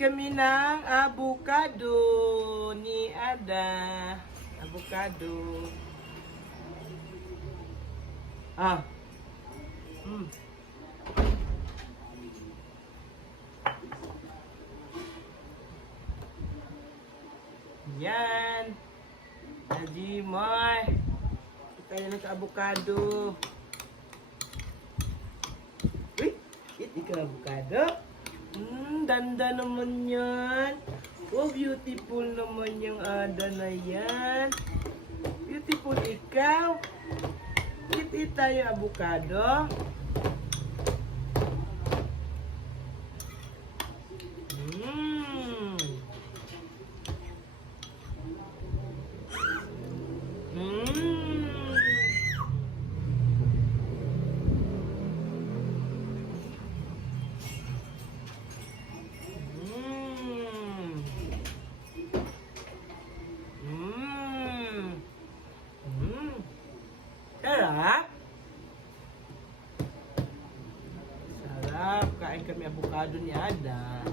kami ng avocado ni Ada. Avocado. Ah. Mm. Yan. Najimay. Tayo ng avocado. Uy, iti ka avocado. Hmm, ganda naman yan. Oh, beautiful naman yung ada na yan. Beautiful ikaw. Eat-eat tayo avocado. Kami avocado ni Ada.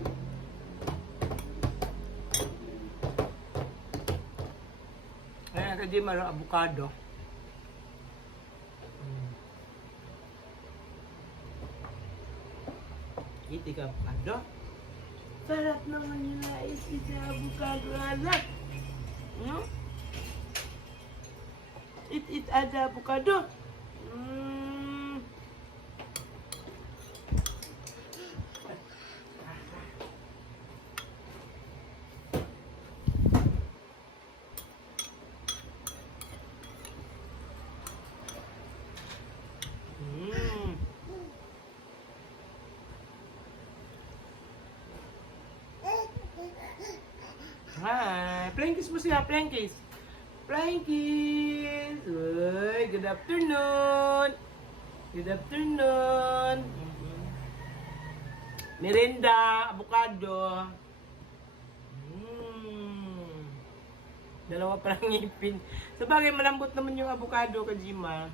Ayan, kasi maro avocado. Mm. Iti ka avocado. Sarap naman yung nais sa avocado, anak. Hmm? It it ada avocado. Hmm. Hmm. Hi, playing kiss mo siya. Flying kiss! Uy, good afternoon! Good afternoon! Merinda, avocado. Mm. Dalawa pa lang ngipin. Sa bagay, malambot naman yung avocado, Kajima.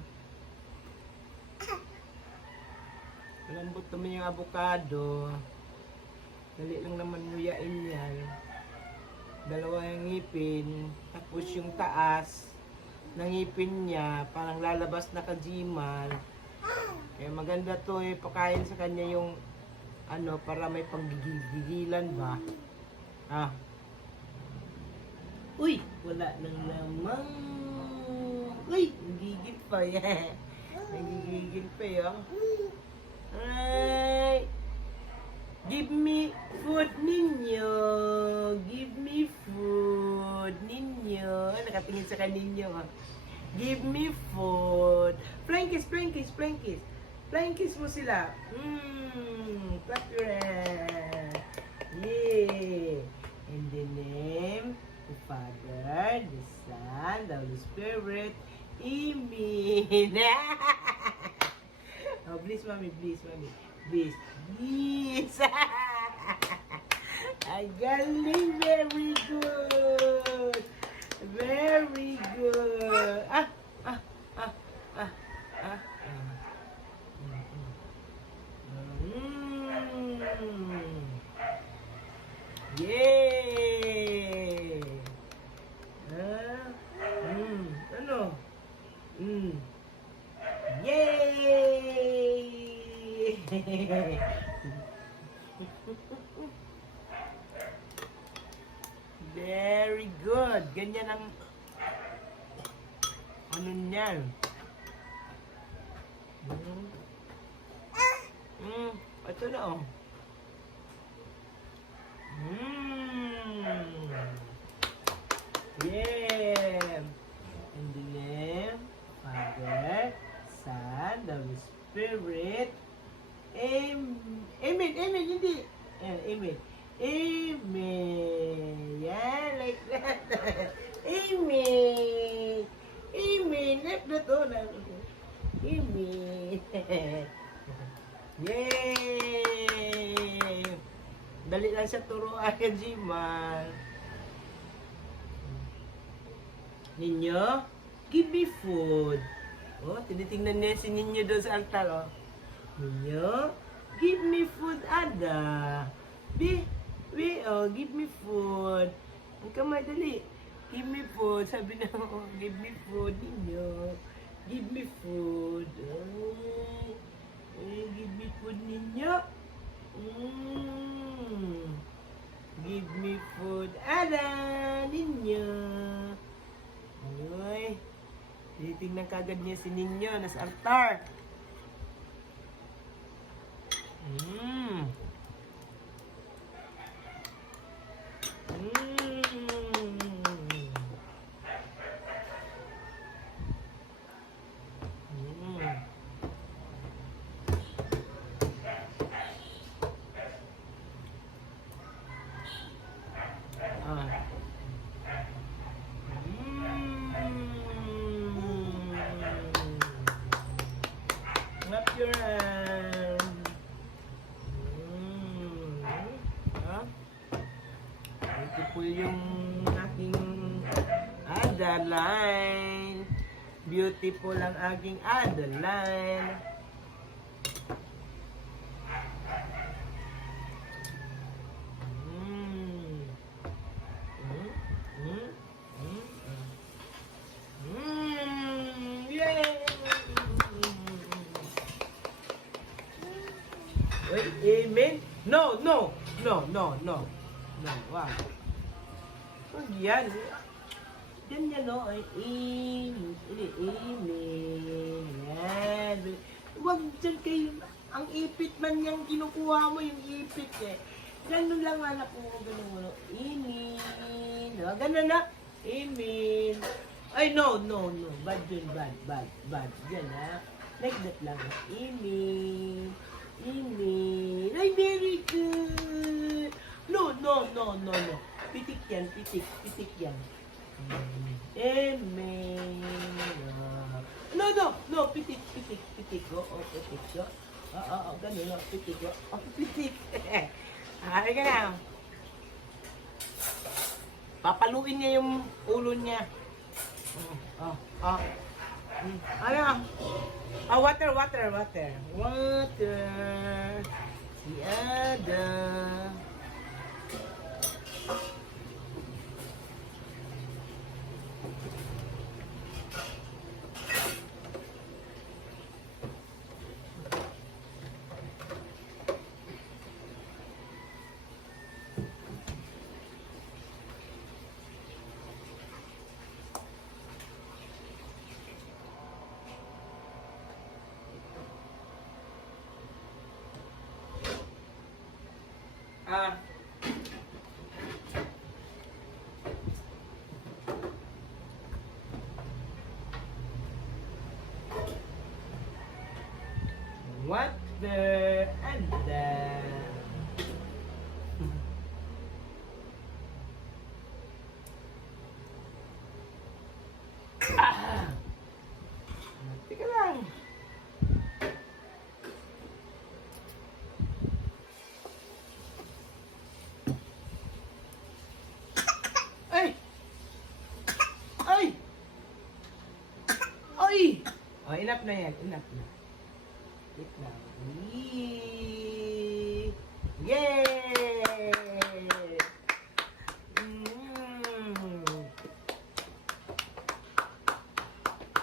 Malambot naman yung avocado. Dali lang naman nguyain ngipin, tapos yung taas ng ngipin niya, parang lalabas na kajimal. Kaya maganda to eh, pakain sa kanya yung ano, para may panggigilan ba. Ah. Uy, wala nang lamang. Uy, nagigil pa yan. nagigil pa yan. Ay. Give me food ninyo. Give Nakatingin sa kaninyo. Give me food. Flying kiss. Flying kiss mo sila. Mmm. Hands. Yeah. In the name the Father, the Son, the Holy Spirit. Amen. Oh, please, mommy, please, mommy. Please, please. Ay, galing. Very good. Very good. Ah, ah, ah, ah, ah. Mm. Yay! Ah, mm. Ano? Mm. Yay! Very good. Ganyan ang ano niyan. Mm. Mm. Ito na oh. Mm. Yeah. In the name, Father, Son, the Spirit. Amen. Amen. Amen. Hindi. Ayan, amen. Amen. Yeah, like that. amen. Amen. That. Oh, like that. Amen. Yay! Dali lang siya turuan ka, Jiman. Ninyo, give me food. Oh, tinitingnan niya si Ninyo doon sa altar, oh. Ninyo, give me food, Ada. Be, be, oh, give me food. Ang kamay, dali. Give me food. Sabi na, oh, give me food, Ninyo. Give me food. Ay, ay, give me food, Ninyo. Mm. Give me food, Ada, Ninyo. Ay, tinitingnan kagad niya si Ninyo, nasa altar. Mmm. Mmm. Mmm. Ah. Mm. Clap your hand. Mm. Ha? Ito po yung aking Adeline. Beautiful ang aking Adeline. Mm. Mm. Mm. Mm. Mm. Yay! Wait, amen? No, no, no, no, no. No, wow. Huwag yan. Yan yan, no? Ay, amen. Ini, amen. Yan. Huwag dyan kayo. Ang ipit man yung kinukuha mo, yung ipit eh. Ganun lang anak mo, ganun mo. Amen. No, ganun na. Amen. Ay, no, no, no. Bad yun, bad, bad, bad. Yan, ha? Like that lang. Amen. Amen. Ay, very good. No, no, no, no, no. Pitik yan, pitik, pitik yan. Amen. Ah. No, no, no, pitik, pitik, pitik. Oh, oh, pitik. Oh, oh, oh, oh ganun, oh, pitik. Oh, oh pitik. Hari ka na. Papaluin niya yung ulo niya. Oh, oh, oh. Mm, Ano? Ah, water, water, water. Water. Si Ada. What the Oh, enough na yan. Enough na. Wait lang. Yee! Yay! Mm.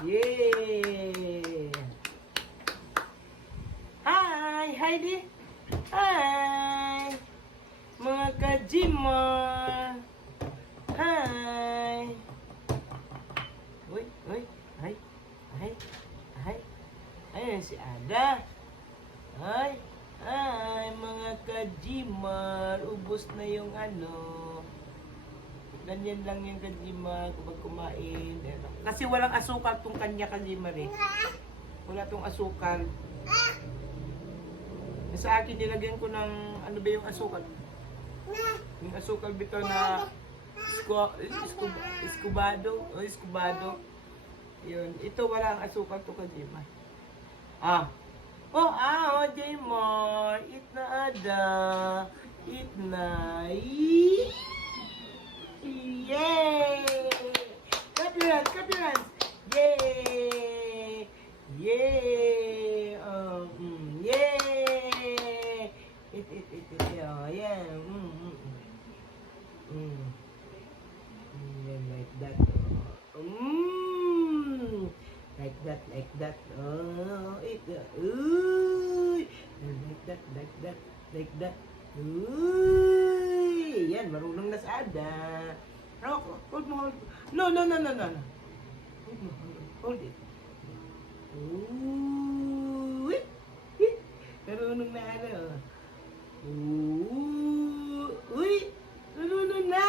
Yay! Hi! Heidi! Hi! Mga kajimar! Hi! Uy, uy, ay, ay, ay, ayun si Ada. Ay, ay, mga kajimar, ubos na yung ano. Ganyan lang yung kajimar kapag kumain. Kasi walang asukal tong kanya kajimar eh. Wala tong asukal. Sa akin nilagyan ko ng, ano ba yung asukal? Yung asukal bito na Esco, esco, escobado, o escobado. Yun. Ito walang asukal to kajima. Ah. Oh, ah, oh, Jaymar. Eat na, Ada. Eat na. Yee! Yay! Clap your hands, clap your hands. Yay! Yay! Oh, mm, yay! Eat, eat, eat, eat. Oh, yeah. Mm, mm, mm. Mm. Mm, yeah, like that. Oh. Mm. Like that, like that. Oh, it. Uh, ooh. Like that, like that, like that. Uy! Yan, marunong na sa Ada. Hold, hold mo, hold. No, no, no, no, no. Hold mo, hold, hold it. Uy! Marunong na ano. Uy! Uy! Marunong na!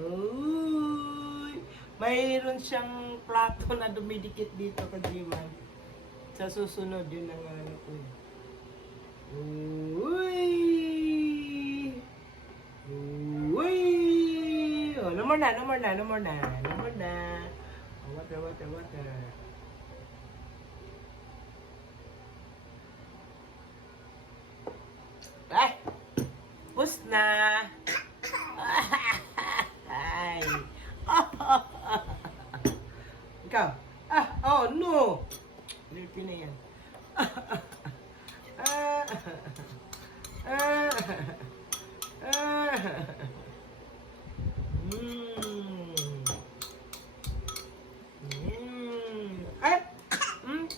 Uy! Mayroon siyang plato na dumidikit dito kay Jiman. Sa susunod, yun ang ano ko. eh. Uy! Uy! More na, no more na, no more na, no more na. Oh, water, water, water. Ay! Pus na! Ay! Ikaw? Ah! Oh, no! Dirty na yan. Ah! Ah! Ah! Mmm! Mmm! Ay! Mm!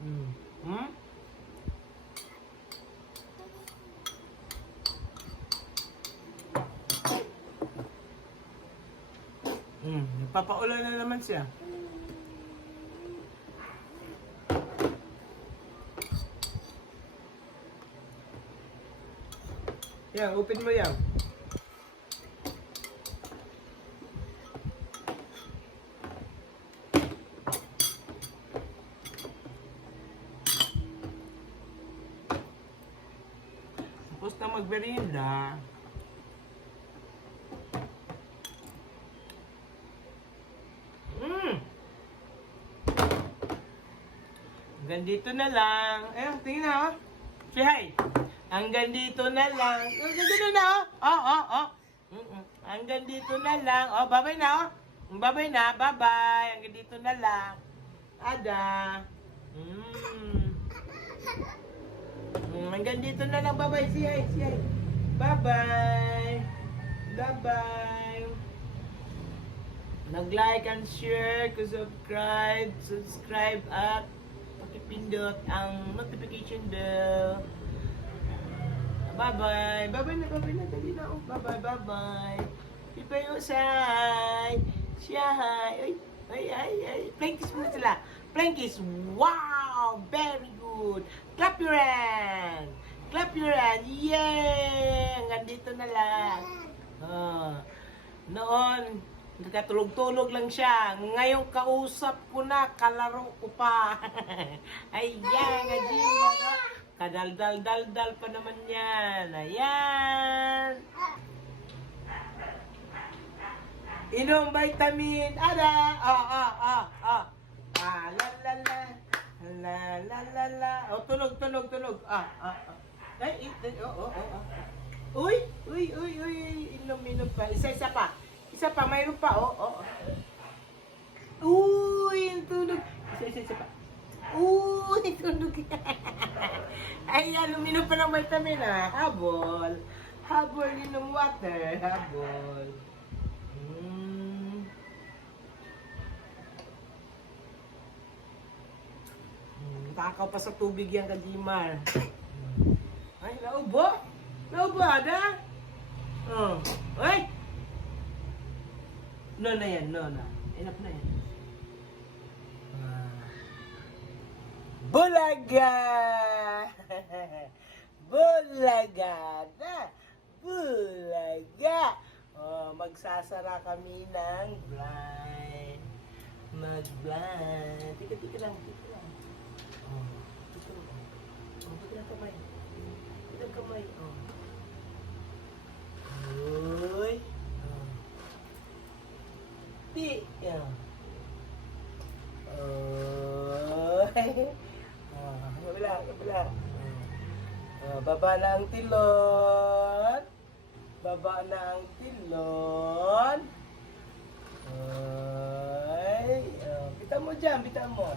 Mm. Hmm? Nagpapaulan na naman siya. Yan, open mo yan. Tapos na magmerienda. Mm. Dito na lang. Ayun, tingnan na oh. Say hi. Hanggang dito na lang. Hanggang dito na oh. Oh, oh, oh. Mm-mm. Hanggang dito na lang. Oh, bye-bye na oh. Bye-bye na. Bye-bye. Hanggang dito na lang. Ada. Mm. Mm, hanggang dito na lang. Bye-bye. Say hi. Say hi. Bye-bye. Bye-bye. Nag-like and share, subscribe, subscribe at pakipindot ang notification bell. Bye-bye. Bye-bye na, bye-bye na. Dali na. Oh. Bye-bye, bye-bye. Pipay Usay. Siya, hi. Ay, ay, ay, ay. Plankies muna sila. Plankies. Wow! Very good. Clap your hand. Clap your hand. Yay! Hanggang dito na lang. Ah. Noon, nagkatulog-tulog lang siya. Ngayon kausap ko na, kalaro ko pa. Ayan, Gajima. no? Kadaldal-daldal pa naman yan. Ayan. Inom vitamin. Ada. Ah, ah, ah, ah. Ah, la, la, la. La, la, la, la. Oh, tunog, tunog, tunog. Ah, ah, ah. Ay, it, oh, oh, oh, oh. Uy, uy, uy, uy, inom, inom pa. Isa-isa pa. Isa pa, mayroon pa, oh, oh. Uy, ang tunog. Isa-isa isa pa. Uy, tunog. Ayan, uminom pa ng vitamin, ah. Habol. Habol, inom water. Habol. Mm. Mm, Takaw pa sa tubig yan, Kajimar. Ay, naubo? Naubo, ada? Oh. Ay! No na yan, no na. Enough na yan. Ah. Bulaga! Bulaga na! Bulaga! Oh, magsasara kami ng blind. Mag-blind. Tika, tika lang, tika lang. Oh, tika lang. Oh, tika lang kamay. Tika lang kamay. Oh. Hindi. Yan. Oh. ah, wala, wala. Ah, baba na ang tilon. Baba na ang tilon. Ay, ah, kita mo dyan, kita mo.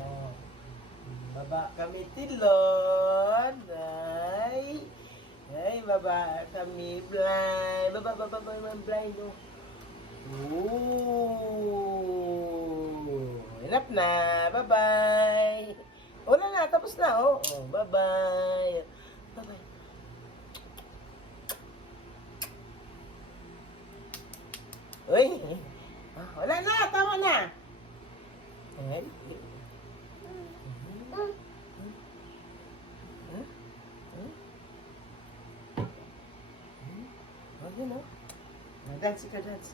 Baba kami tilon. Ay, ay, baba kami blind. Baba, baba, baba, blind. Oh. Ooh. Enough na. Bye-bye. Wala na. Tapos na. Oh. oh bye-bye. Bye-bye. Uy. Ah, wala na. Tama na. Ay. Yun oh. Ah, Dance ka, dance.